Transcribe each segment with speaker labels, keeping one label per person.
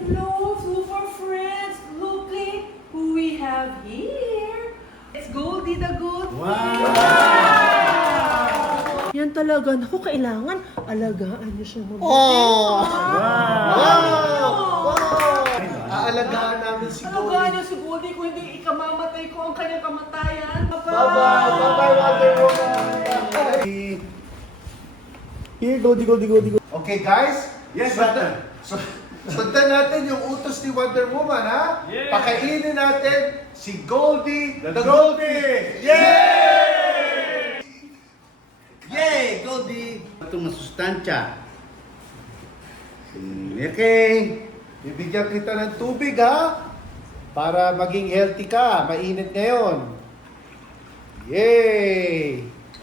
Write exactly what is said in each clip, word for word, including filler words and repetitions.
Speaker 1: Hello, super friends! Looking who we have here! It's Goldie the Good
Speaker 2: Wow!
Speaker 1: Yan talaga. Naku, kailangan alagaan niyo siya mabuti.
Speaker 2: Oh!
Speaker 1: Ah!
Speaker 2: Wow! Wow! Aalagaan namin si
Speaker 1: Alagaan
Speaker 2: Goldie.
Speaker 1: niyo si Goldie kung hindi ikamamatay ko ang kanyang kamatayan. Bye-bye!
Speaker 2: Bye-bye! Bye-bye, Wonder Woman! Here, Goldie, Goldie, Goldie, Goldie. Okay, guys?
Speaker 3: Yes,
Speaker 2: sundan, so, sundan natin yung utos ni Wonder Woman, ha?
Speaker 3: Yeah.
Speaker 2: Pakainin natin si Goldie
Speaker 3: The
Speaker 2: the Goldie! Yay!
Speaker 3: Yay, Goldie! Ito masustansya. Okay.
Speaker 2: Bibigyan kita ng tubig, ha? Para maging healthy ka. Mainit ngayon. Yay!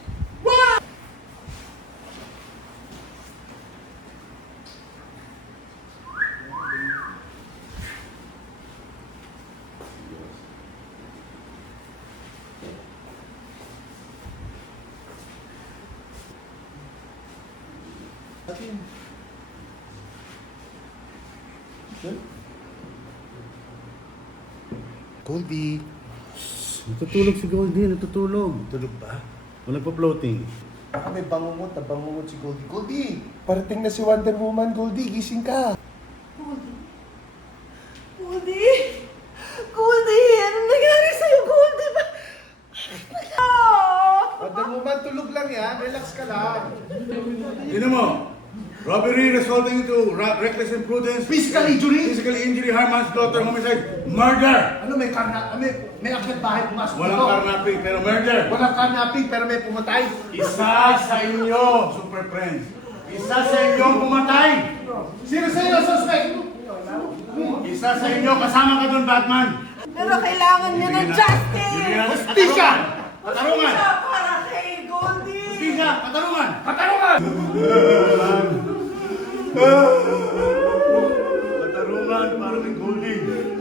Speaker 2: Goldie.
Speaker 3: Natutulog si Goldie, natutulog.
Speaker 2: Tulog ba?
Speaker 3: Walang pa-floating.
Speaker 2: Baka may bangungot na bangungot si Goldie. Goldie! Parating na si Wonder Woman, Goldie. Gising ka.
Speaker 1: Goldie? Goldie? Goldie? Anong nangyari sa'yo, Goldie? Ba? Ah!
Speaker 2: Wonder Woman, tulog lang yan. Relax ka lang.
Speaker 3: Sino mo? Robbery resulting into ra- reckless imprudence,
Speaker 2: Physical injury?
Speaker 3: physical injury, harm, manslaughter, homicide, murder!
Speaker 2: Ano, may karna... May, may akyat bahay pumasok
Speaker 3: Walang
Speaker 2: dito.
Speaker 3: karnaping, pero murder!
Speaker 2: Walang karnaping, pero may pumatay.
Speaker 3: Isa sa inyo, super friends. Isa sa inyong pumatay.
Speaker 2: Sino sa inyo, suspect?
Speaker 3: Isa sa inyo, kasama ka doon, Batman.
Speaker 1: Pero kailangan niya ng justice!
Speaker 3: Bibigyan natin
Speaker 2: Hustisya!
Speaker 3: Katarungan!
Speaker 1: Hustisya para kay Goldie!
Speaker 3: Hustisya! Katarungan!
Speaker 2: Katarungan!
Speaker 3: Katarungan para kay Goldie.